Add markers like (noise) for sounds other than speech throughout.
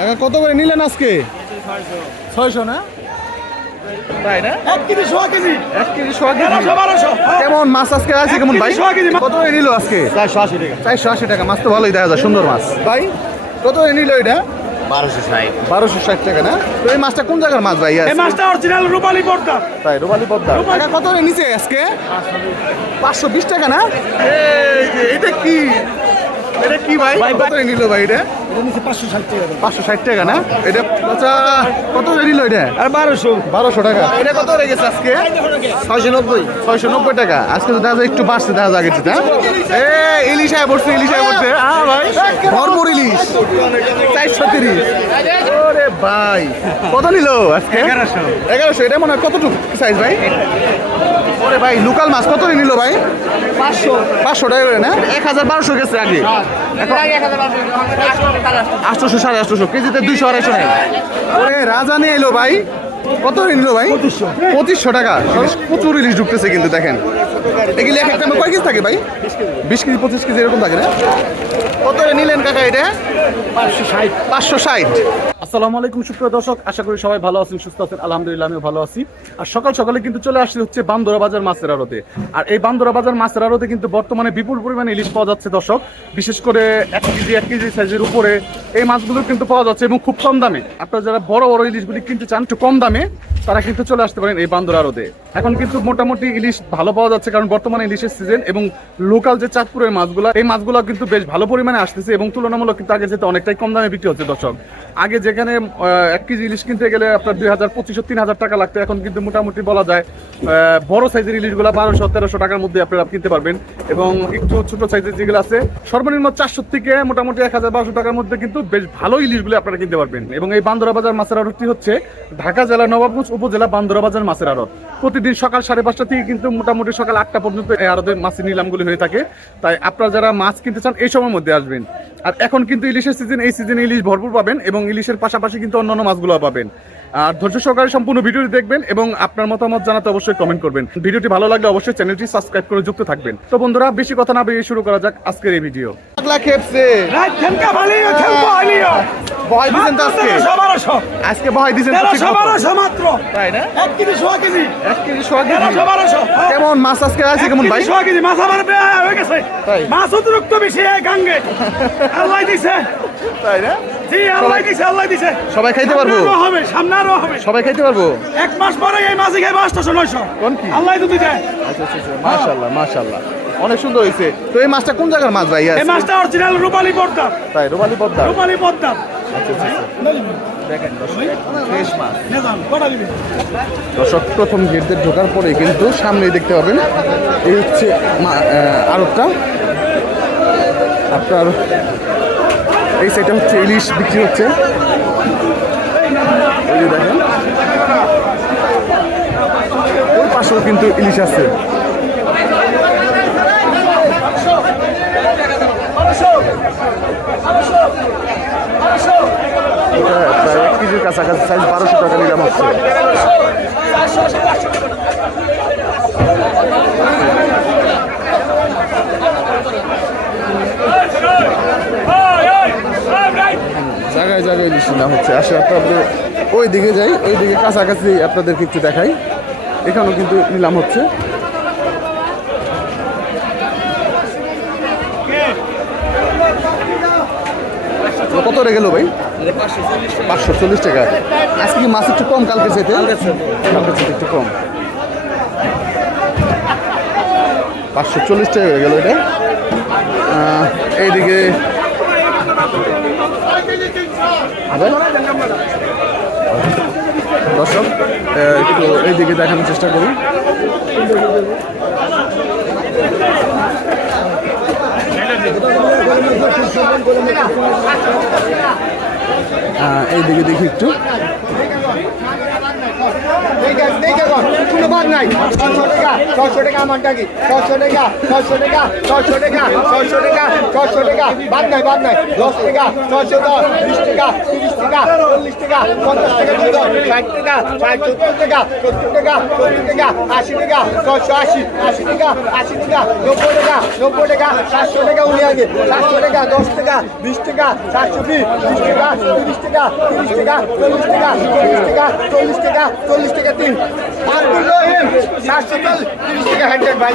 কাকা কত করে নিলেন আজকে? ছয়শো না? তাই না? এক কেজি সোয়া কেজি। এক কেজি সোয়া কেজি। বারোশো কেমন মাছ আজকে আছে কেমন ভাই? সোয়া কেজি কত করে নিল আজকে? চারশো আশি টাকা। চারশো আশি টাকা মাছ তো ভালোই দেখা যায় সুন্দর মাছ। ভাই কত করে নিল এটা? বারোশো ষাট। বারোশো ষাট টাকা না? তো এই মাছটা কোন জায়গার মাছ ভাই? এই মাছটা অরিজিনাল রূপালী তাই রুবালি পদ্মা। টাকা কত করে নিচে আজকে? পাঁচশো বিশ টাকা না? এটা কি? এটা কি ভাই? কত নিল ভাই এটা? পাঁচশো ষাট টাকা না? এটা আচ্ছা কত নিল এটা? আর বারোশো। বারোশো টাকা। এটা কত হয়ে গেছে আজকে? ছয়শো নব্বই। ছয়শো নব্বই টাকা। আজকে তো যায় একটু বাড়ছে দেখা যায় কিছু এ ইলিশ আয় পড়ছে ইলিশ আয় পড়ছে। হ্যাঁ ভাই ভরপুর ইলিশ। চারশো তিরিশ। ওরে ভাই। কত নিল আজকে? এগারোশো। এগারোশো। এটা মনে হয় কতটুকু সাইজ ভাই? ওরে ভাই লোকাল মাছ কত নিল ভাই? পাঁচশো। পাঁচশো টাকা করে না? এক হাজার বারোশো গেছে আগে। আটশোশো সাড়ে আটশোশো কেজিতে দুইশো আড়াইশো নেই ওরে রাজা নিয়ে এলো ভাই। কত নিল ভাই? পঁচিশশো। টাকা। প্রচুর ইলিশ ঢুকতেছে কিন্তু দেখেন। এগুলি এক একটা কয় কেজি থাকে ভাই? বিশ কেজি পঁচিশ কেজি এরকম থাকে না? কত নিলেন কাকা এটা? পাঁচশো ষাট। পাঁচশো ষাট। আসসালামু আলাইকুম সুপ্রিয় দর্শক। আশা করি সবাই ভালো আছেন সুস্থ আছেন। আলহামদুলিল্লাহ আমিও ভালো আছি। আর সকাল সকালে কিন্তু চলে আসছে হচ্ছে বান্দরা বাজার মাছের আড়তে। আর এই বান্দরা বাজার মাছের আড়তে কিন্তু বর্তমানে বিপুল পরিমাণে ইলিশ পাওয়া যাচ্ছে দর্শক। বিশেষ করে এক কেজি এক কেজি সাইজের উপরে এই মাছগুলো কিন্তু পাওয়া যাচ্ছে এবং খুব কম দামে। আপনারা যারা বড় বড় ইলিশগুলি কিনতে চান একটু কম দামে তারা কিন্তু চলে আসতে পারেন এই বান্দর আড়তে। এখন কিন্তু মোটামুটি ইলিশ ভালো পাওয়া যাচ্ছে কারণ বর্তমানে ইলিশের সিজন এবং লোকাল যে চাঁদপুরের মাছগুলো, এই মাছগুলো কিন্তু বেশ ভালো পরিমাণে আসতেছে এবং তুলনামূলক কিন্তু আগে যেতে অনেকটাই কম দামে বিক্রি হচ্ছে দর্শক। আগে যেখানে এক কেজি ইলিশ কিনতে গেলে আপনার দুই হাজার পঁচিশশো, তিন হাজার টাকা লাগতো। এখন কিন্তু মোটামুটি বলা যায় বড় সাইজের ইলিশগুলো বারোশো, তেরোশো টাকার মধ্যে আপনারা কিনতে পারবেন। এবং একটু ছোট সাইজের যেগুলো আছে, সর্বনিম্ন চারশো থেকে মোটামুটি এক হাজার বারোশো টাকার মধ্যে কিন্তু বেশ ভালো ইলিশগুলো আপনারা কিনতে পারবেন। এবং এই বান্দরা বাজার মাছের আড়তটি হচ্ছে ঢাকা জেলা নবাবগঞ্জ উপজেলা বান্দরা বাজার মাছের আড়ত। প্রতিদিন সকাল সাড়ে পাঁচটা থেকে কিন্তু মোটামুটি সকাল আটটা পর্যন্ত এই আড়তে মাছের নিলামগুলি হয়ে থাকে। তাই আপনারা যারা মাছ কিনতে চান, এই সময়ের মধ্যে আসবেন। আর এখন কিন্তু ইলিশের সিজন এই সিজনে ইলিশ ভরপুর পাবেন এবং ইলিশের পাশাপাশি কিন্তু অন্যান্য মাছগুলো পাবেন। আর ধৈর্য সহকারে সম্পূর্ণ ভিডিওটি দেখবেন এবং আপনার মতামত জানাতে অবশ্যই কমেন্ট করবেন। ভিডিওটি ভালো লাগলে অবশ্যই চ্যানেলটি সাবস্ক্রাইব করে যুক্ত থাকবেন। তো বন্ধুরা বেশি কথা না বেরিয়ে শুরু করা যাক আজকের এই ভিডিও বহাই তো আজকে। আজকে বহাই। মাত্র। তাই না? এক কেজি সোয়া কেজি। এক কেজি সোয়া কেজি। কেমন মাছ আজকে আছে কেমন ভাই? সোয়া কেজি মাছ আমার হয়ে গেছে। তাই? মাছ অতিরিক্ত বেশি গাঙ্গে। (laughs) আল্লাহ দিছে। তাই না? সবাই খাইতে পারব? হবে সামনে আরও হবে। সবাই খাইতে পারব? এক মাস পরে এই মাছ খাইবে আটশো নয়শো। কোন কি? আল্লাহ দুটি দেয় আচ্ছা আচ্ছা আচ্ছা। মাশাআল্লাহ মাশাআল্লাহ। অনেক সুন্দর হয়েছে তো এই মাছটা কোন জায়গার মাছ ভাই? এই মাছটা অরিজিনাল রূপালী পর্দা তাই রুবালি পদ্মা রূপালী দিবি। দর্শক প্রথম গেট দিয়ে ঢোকার পরে কিন্তু সামনেই দেখতে পাবেন এই হচ্ছে আরবটা। আপনার এই সাইডে হচ্ছে ইলিশ বিক্রি হচ্ছে। দেখেন। পাশেও কিন্তু ইলিশ আছে। কাছাকাছি বারোশো টাকা জায়গায় জায়গায় ইলিশ না হচ্ছে। আসলে আপনাদের ওই দিকে যাই ওই দিকে কাছাকাছি আপনাদেরকে একটু দেখাই। এখানেও কিন্তু নিলাম হচ্ছে। কত রে গেল ভাই? পাঁচশো চল্লিশ টাকা। আজকে কি মাছ একটু কম কালকে চাইতে? কালকে চাইতে। একটু কম। পাঁচশো চল্লিশ টাকা হয়ে গেল এটা। এইদিকে হবে? দর্শক আহ, একটু এইদিকে দেখানোর চেষ্টা করি। আহ, এইদিকে দেখি একটু। কোনো বাদ নাই। ছশো টাকা ছশো টাকা আমার টাকি। ছশো টাকা ছশো টাকা ছশো টাকা ছশো টাকা ছশো টাকা। বাদ নাই বাদ নাই। দশ টাকা ছশো দশ, বিশ টাকা, তিরিশ টাকা। চল্লিশ টাকা, পঞ্চাশ টাকা দশ ষাট টাকা, ষাট, সত্তর টাকা সত্তর টাকা সত্তর টাকা, আশি টাকা ছশো আশি আশি টাকা আশি টাকা, নব্বই টাকা নব্বই টাকা, সাতশো টাকা উনি আগে, সাতশো টাকা, দশ টাকা, বিশ টাকা, সাতশো বিশ বিশ টাকা, তিরিশ টাকা তিরিশ টাকা, চল্লিশ টাকা চল্লিশ টাকা চল্লিশ টাকা চল্লিশ টাকা, তিন। আব্দুল সাতশো চল্লিশ, তিরিশ টাকা হ্যান্ডেড ভাই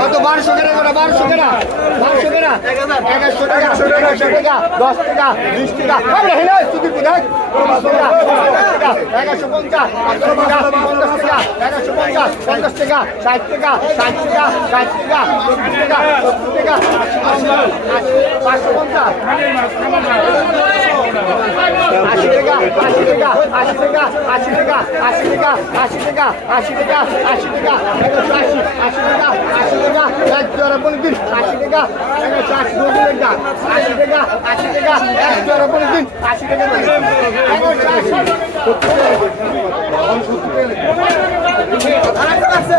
কত? বারোশো টাকা করে বারোশো টাকা বারোশো টাকা। এগারোশো টাকা এগারোশো টাকা। দশ টাকা বিশ টাকা। এগারোশো পঞ্চাশ পঞ্চাশ টাকা এগারোশো পঞ্চাশ পঞ্চাশ টাকা ষাট টাকা ষাট টাকা ষাট টাকা সত্তর টাকা সত্তর টাকা পাঁচশো পঞ্চাশ আশি টাকা আশি টাকা আশি টাকা আশি টাকা আশি টাকা আশি টাকা আশি টাকা আশি টাকা একশো আশি আশি টাকা আশি টাকা এক জোড়া দিন আশি টাকা একশো আশি আশি টাকা আশি টাকা এক জোড়া পনেরো দিন আশি। টাকা। একশো আশি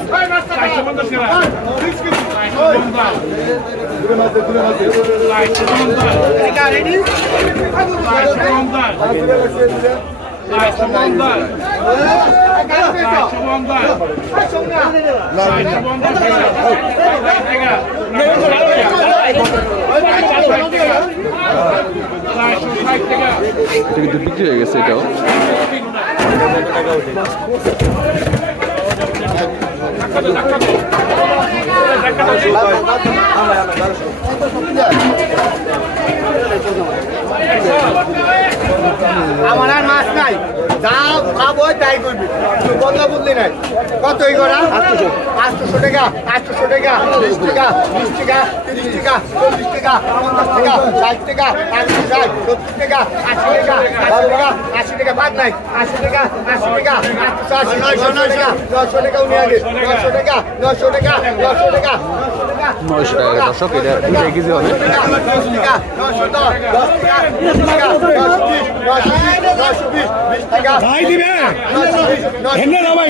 এটা কিন্তু বিক্রি হয়ে গেছে এটাও। আমার আর মাছ নাই। যা খাব তাই করবি। বদলা বদলি নাই? কতই করা? আটশোশো আটশোশো টাকা আটশোশো টাকা, বিশ টাকা বিশ টাকা, তিরিশ টাকা, চল্লিশ টাকা, পঞ্চাশ টাকা, ষাট টাকা আশি ষাট সত্তর টাকা, আশি টাকা আশি টাকা আশি টাকা বাদ নাই। আশি টাকা আশি টাকা, আটশো আশি, নয়শো নয়শো নয়শো টাকা উনি আগে। নয়শো টাকা নয়শো টাকা নয়শো টাকা নয়শো টাকা দর্শক এটা দুটাই কেজি হবে ভাই দিবে? হেমনে না ভাই।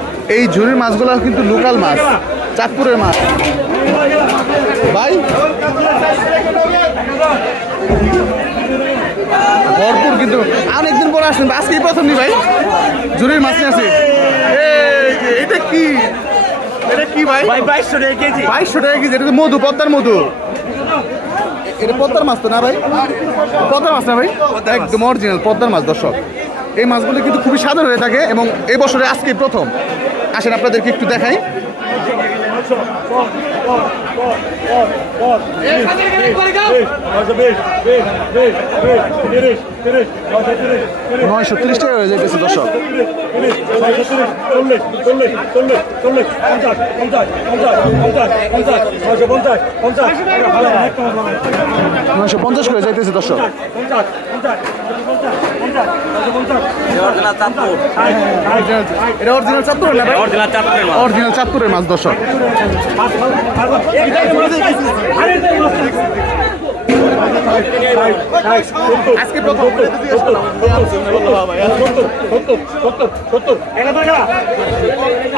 এই ঝুড়ির মাছগুলো কিন্তু লোকাল মাছ চাঁদপুরের মাছ। ভাই? ভরপুর কিন্তু। অনেকদিন পরে আসছেন আজকেই প্রথম নি ভাই। ঝুড়ির মাছ নিয়ে এই এটা কি? এটা কি ভাই? ভাই বাইশশো টাকা কেজি। বাইশশো টাকা কেজি। এটা মধু পদ্মার মধু। এটা পদ্মার মাছ তো না ভাই? পদ্মার মাছ না ভাই? একদম অরিজিনাল পদ্মার মাছ দর্শক। এই মাছগুলি কিন্তু খুবই সাধারণ হয়ে থাকে এবং এই বছরে আজকে প্রথম। আসেন আপনাদেরকে একটু দেখাই। নয়শো তিরিশ টাকা হয়ে যেতেছে দর্শক। চল্লিশ চল্লিশ চল্লিশ চল্লিশ পঞ্চাশ পঞ্চাশ পঞ্চাশ পঞ্চাশ পঞ্চাশ পঞ্চাশ পঞ্চাশ নয়শো পঞ্চাশ করে যাইতেছে দর্শক। পঞ্চাশ পঞ্চাশ এটা অরিজিনাল চাঁদপুরের না অরিজিনাল চাঁদপুরের মাছ দর্শক। আজকে প্রথম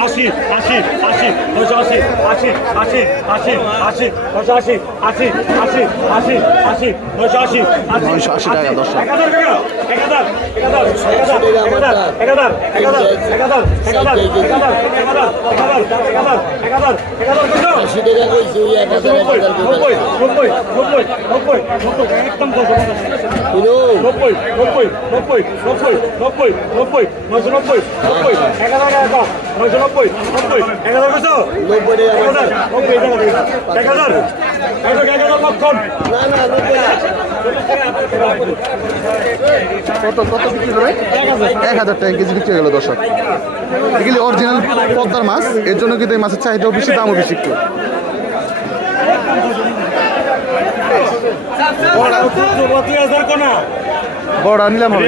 আশি আশি আশি। নশো আশি আশি আশি আশি নশো আশি আশি আশি আশি নশো আশি নয়শো আশি টাকা দর্শক এক হাজার টাকা এক হাজার এক হাজার এক হাজার এক হাজার এক হাজার এক হাজার এক হাজার এক হাজার এক হাজার এক হাজার এক হাজার এক হাজার এক হাজার কত আশি টাকা কইছি ওই এক হাজার এক নব্বই নব্বই নব্বই নব্বই নব্বই একদম দশ নব্বই নব্বই নব্বই নব্বই নব্বই নব্বই নয়শো নব্বই নব্বই এক হাজার টাকা নব্বই নব্বই এক হাজার কত নব্বই এক হাজার এক হাজার লক্ষণ না না কত কত বিক্রি এক হাজার টাকা কেজি বিক্রি হয়ে গেল দর্শক এগুলি অরিজিনাল পদ্মার মাছ এর জন্য কিন্তু এই মাছের চাহিদাও বেশি দামও বেশি একটু বড় নিলাম হবে?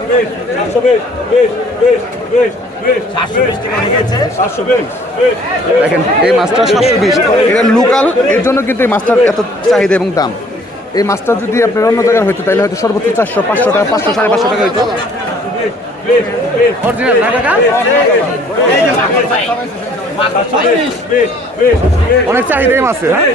দেখেন এই মাছটা সাতশো বিশ। এটা লোকাল এর জন্য কিন্তু এই মাছটার এত চাহিদা এবং দাম। এই মাছটা যদি আপনার অন্য জায়গায় হইতো তাহলে হয়তো সর্বোচ্চ চারশো পাঁচশো টাকা পাঁচশো সাড়ে পাঁচশো টাকা হইতো। অরিজিনাল না টাকা অনেক চাহিদা এই হ্যাঁ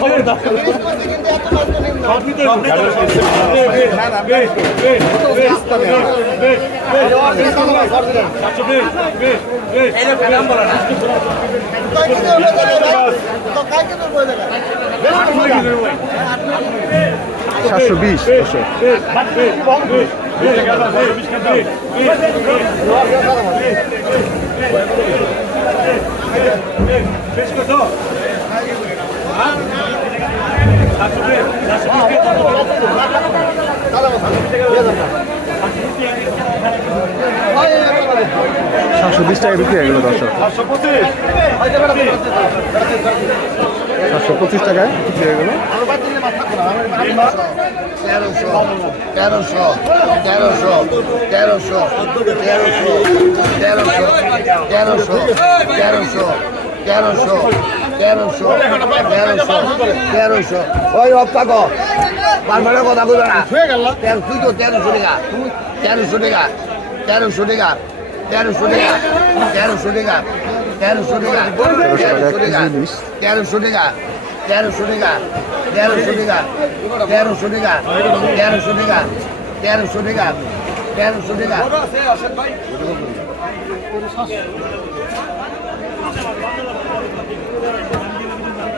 খবর দাও সাতশো বিশ বেশ কত সাতশো বিশ টাকা বিক্রি হয়ে গেল দর্শক সাতশো পঁচিশ টাকায় বিক্রি হয়ে গেল তেরোশো তেরোশো তেরোশো তেরোশো তেরোশো তেরোশো তেরোশো তেরোশো তেরোশো তেরোশো ওই অপ্তাক বারবারের কথা বলবে না তুই তো তেরোশো টাকা তেরোশো টাকা তেরোশো টাকা তেরোশো টাকা তেরোশো টাকা তেরোশো টাকা তেরোশো টাকা তেরোশো টাকা তেরোশো টাকা তেরোশো টাকা তেরোশো টাকা তেরোশো টাকা তেরোশো টাকা তেরোশো টাকা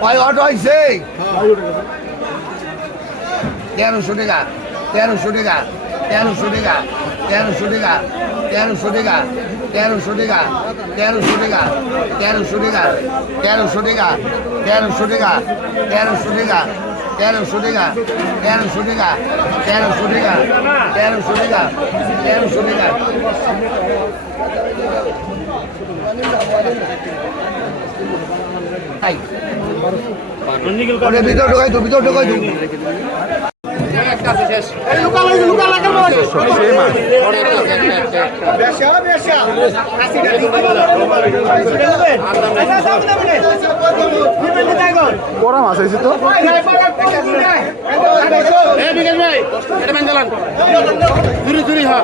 ওই অটো আইছে তেরোশো টাকা তেরোশো টাকা তেরোশো টাকা তেরোশো টাকা তেরোশো টাকা তেরোশো টাকা তেরোশো টাকা তেরোশো টাকা তেরোশো টাকা তেরোশো টাকা তেরোশো টাকা তেরোশো টাকা তেরোশো টাকা তেরোশো টাকা তেরোশো টাকা তেরোশো টাকা ভিতর ঢোকাই তো ভিতর ঢোকাই তো। বড় মাছ হয়েছে তো। দূরে দূরে হ্যাঁ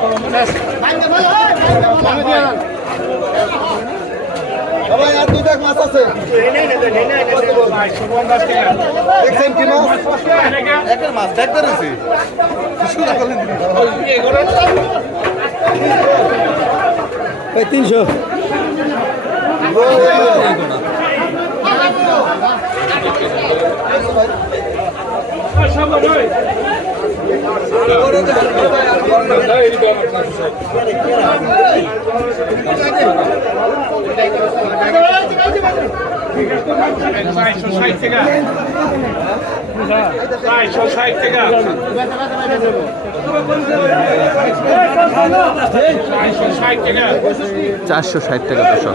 সবাই আর দুই দেখ মাছ আছে। দেখছেন কি মাছ? একের মাছ দেখতে রয়েছে তিনশো। চারশো ষাট টাকা দর্শক।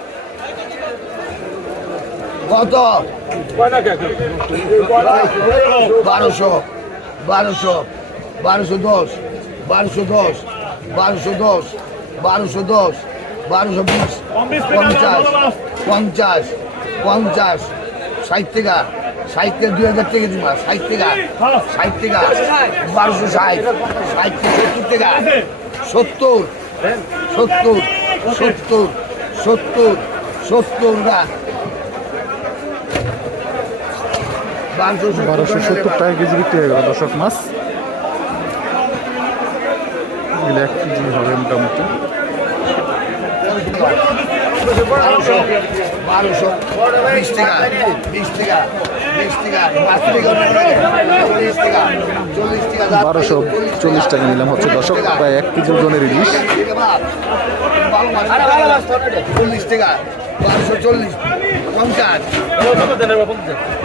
কত? বারোশো বারোশো বারোশো দশ বারোশো দশ বারোশো দশ বারোশো দশ, বারোশো বিশ, পঞ্চাশ পঞ্চাশ পঞ্চাশ, ষাট টাকা, ষাট থেকে দুই হাজার টাকা দিবা ষাট টাকা ষাট টাকা, বারোশো ষাট ষাট সত্তর টাকা, সত্তর সত্তর সত্তর সত্তর সত্তর না বারোশো সত্তর টাকা কেজি বিক্রি হয়ে গেল দর্শক মাছ এক কেজি হবে মোটামুটি। বারোশো বিশ টাকা টাকা বারোশো চল্লিশ টাকা নিলাম হচ্ছে দশক প্রায় এক কেজি ওজনের ইলিশ। চল্লিশ টাকা বারোশো চল্লিশ। পঞ্চাশ।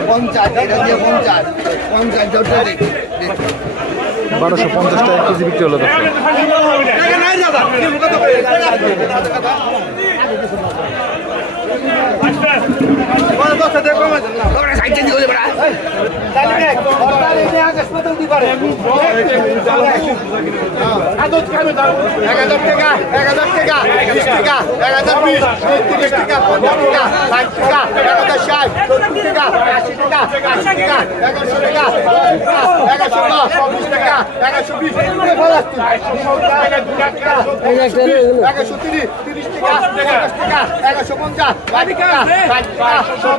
পঞ্চাশ এটা দিয়ে পঞ্চাশ। পঞ্চাশ জোরটা দিক। বারোশো পঞ্চাশ টাকা কেজি বিক্রি হলো টাকা এক হাজার টাকা বিশ টাকা এক হাজার বিশ টাকা পঞ্চাশ টাকা ষাট টাকা এক টাকা আশি টাকা আশি টাকা এগারোশো টাকা টাকা এগারোশো বিশ এগারোশো তিরিশ তিরিশ টাকা পঞ্চাশ টাকা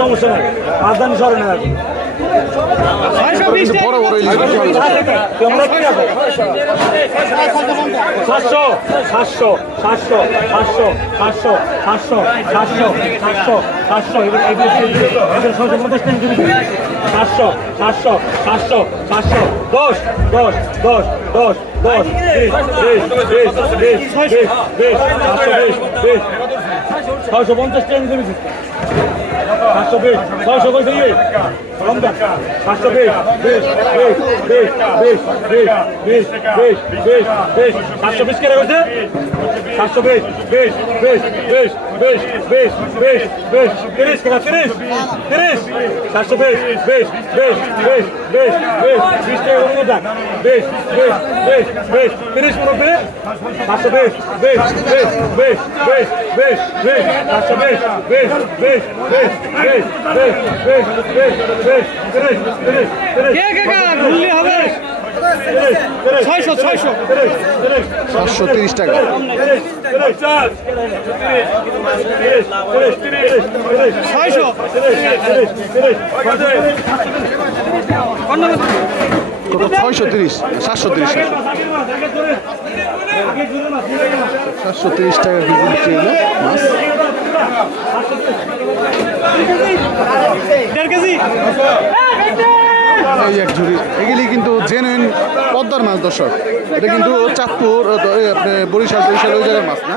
সমস্যা নাই। রাজধানী শহরে না বড় বড় সাতশো সাতশো সাতশো সাতশো সাতশো সাতশো সাতশো সাতশো সাতশো। পঞ্চাশ টাকা দিবি সাতশো সাতশো সাতশো সাতশো দশ দশ দশ দশ দশ বিশ বিশ বিশ বিশ বিশ সাতশো বিশ বিশ ছশো পঞ্চাশ টাকা দিবি সাতশো বিশ ছয়শো দেখ সাতশো বিশ বিশ বিশ বিশ বিশ বিশ বিশ বিশ বিশ বিশ সাতশো বিশ কেটে গেছে সাতশো বিশ বিশ বিশ বিশ বেশ বেশ বেশ বেশ তিরিশ টাকা তিরিশ তিরিশ চারশো বেশ বেশ বেশ বেশ বেশ বেশ বিশ টাকা কোনো টাকা বেশ বেশ বেশ বেশ তিরিশ মুরব্বী পাঁচশো বেশ বেশ বেশ বেশ বেশ বেশ বেশ পাঁচশো বেশ বেশ বেশ বেশ বেশ বেশ বেশ বেশ বেশ তিরিশ তিরিশ তিরিশ ছয়শো ছয়শো তিরিশ সাতশো তিরিশ টাকা ছয়শো তিরিশ, সাতশো তিরিশ। সাতশো তিরিশ টাকা কেজি এই এক ঝুড়ি। এগুলি কিন্তু জেনুইন পদ্মার মাছ, দর্শক। এটা কিন্তু চাঁদপুর আপনি বরিশাল বরিশাল ওই জায়গার মাছ না?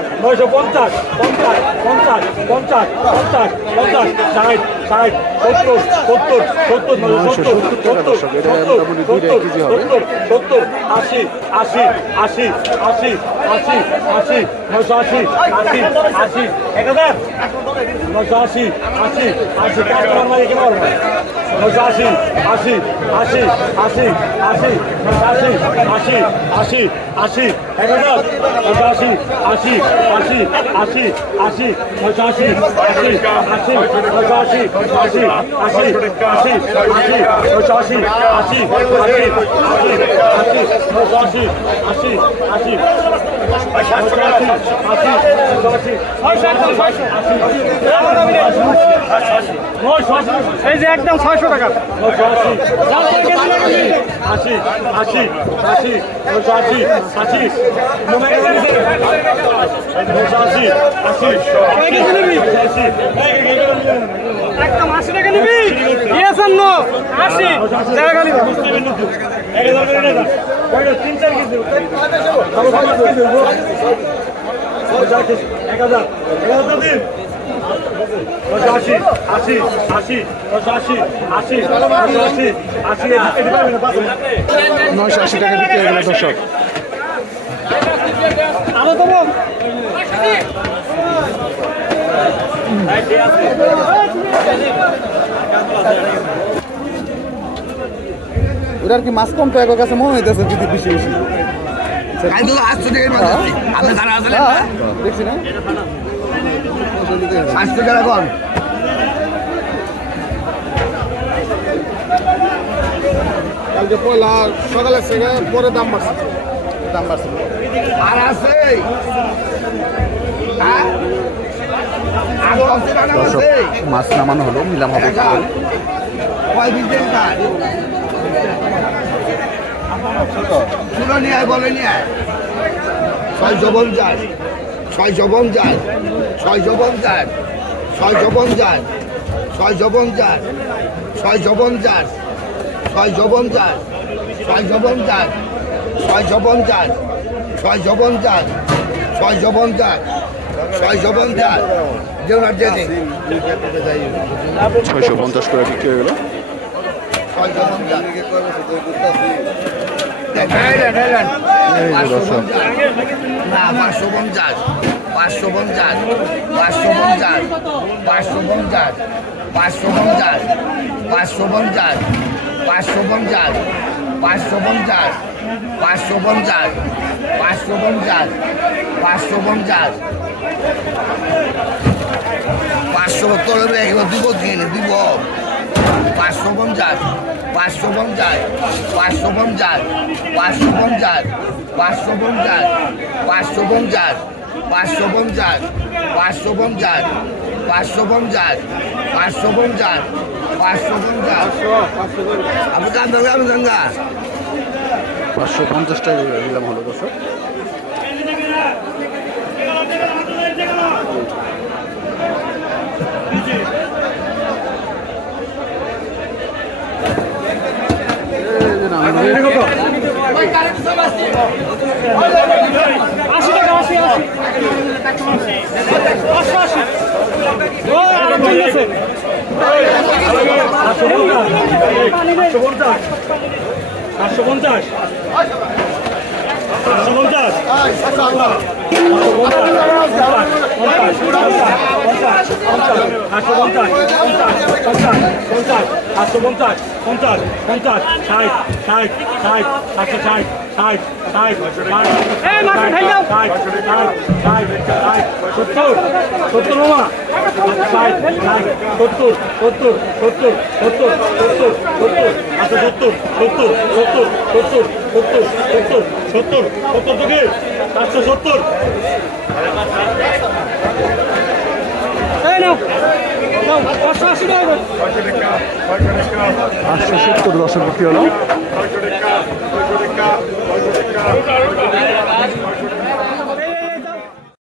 নয়শো পঞ্চাশ পঞ্চাশ পঞ্চাশ পঞ্চাশ পঞ্চাশ পঞ্চাশ ষাট ষাট সত্তর সত্তর সত্তর সত্তর হবে। সত্তর সত্তর আশি আশি আশি আশি আশি আশি নয়শো আশি আশি আশি এক হাজার নয়শো আশি আশি আশি কাস্টমার মানে কি নয়শো আশি আশি আশি আশি আশি আশি আশি আশি আশি এক হাজার নয়শো আশি আশি আশি আশি আশি নয়শো আশি আশি আশি নয়শো আশি আশি আশি আশি আশি নয়শো আশি আশি আশি আশি আশি নয়শো আশি আশি আশি এই যে একদম ছয়শো টাকা আশি আশি আশি নয়শো আশি। আশি নয়শো আশি একদম আশি টাকা নিবি আশি জায়গা নিবি এক হাজার এক হাজার দিন আশি আশি আশি আশি আশি আশি আশি নয়শো আশি টাকা বিক্রি হয়ে গেল, দর্শক। আরও দেবো আছে ওটার কি মাছ কম তো একের কাছে মনে হইতেছে দিদি বেশি বেশি। হ্যাঁ, দেখছি না। স্বাস্থ্য টাকা কম। কালকে পয়লা সকালে থেকে পরে দাম বাড়ছে। দাম বাড়ছে। আর আছে। হ্যাঁ? টাকা দর্শক আছে। মাছ নামানো হলো নিলাম হবে একটু পরে। কয় পিস দেন কার শুনো নিয়ে আয় বলে নিয়ে আয় ছয় জবন যান ছয় জবন যান ছয় জবন যান ছয় জবন যান ছয় জবন যান ছয় জবন যান ছয় জবন যান ছয় জবন যান ছয় জবন যান ছয় জবন যান ছয় জবন দিন ছয়শো পঞ্চাশ করে বিক্রি হয়ে গেল পাঁচশো পঞ্চাশ পাঁচশো পঞ্চাশ পাঁচশো পঞ্চাশ পাঁচশো পঞ্চাশ পাঁচশো পঞ্চাশ পাঁচশো পঞ্চাশ পাঁচশো পঞ্চাশ পাঁচশো পঞ্চাশ পাঁচশো পঞ্চাশ পাঁচশো পঞ্চাশ পাঁচশো পঞ্চাশ পাঁচশো তোর দিব দিব পাঁচশো পঞ্চাশ পাঁচশো পঞ্চাশ পাঁচশো পঞ্চাশ পাঁচশো পঞ্চাশ পাঁচশো পঞ্চাশ পাঁচশো পঞ্চাশ পাঁচশো পঞ্চাশ পাঁচশো পঞ্চাশ পাঁচশো পঞ্চাশ পাঁচশো পঞ্চাশ পাঁচশো পঞ্চাশ আপনি কান ধরবে আমি গঙ্গা পাঁচশো পঞ্চাশ টাকা দিলাম হলো দর্শক আশি টাকা আশি আশি পাঁচশো আশি ও আর আছে সাতশো পঞ্চাশ সাতশো পঞ্চাশ সাতশো পঞ্চাশ পঞ্চাশ পঞ্চাশ ষাট ষাট ষাট সাতশো ষাট ষাট ষাট ষাট। ষাট ষাট সত্তর সত্তর মামা ষাট ষাট সত্তর সত্তর সত্তর সত্তর সত্তর সত্তর আচ্ছা সত্তর সত্তর সত্তর সত্তর সত্তর সত্তর সত্তর সত্তর থেকে চারশো সত্তর। পাঁচশো সত্তর দশের প্রতি হলো।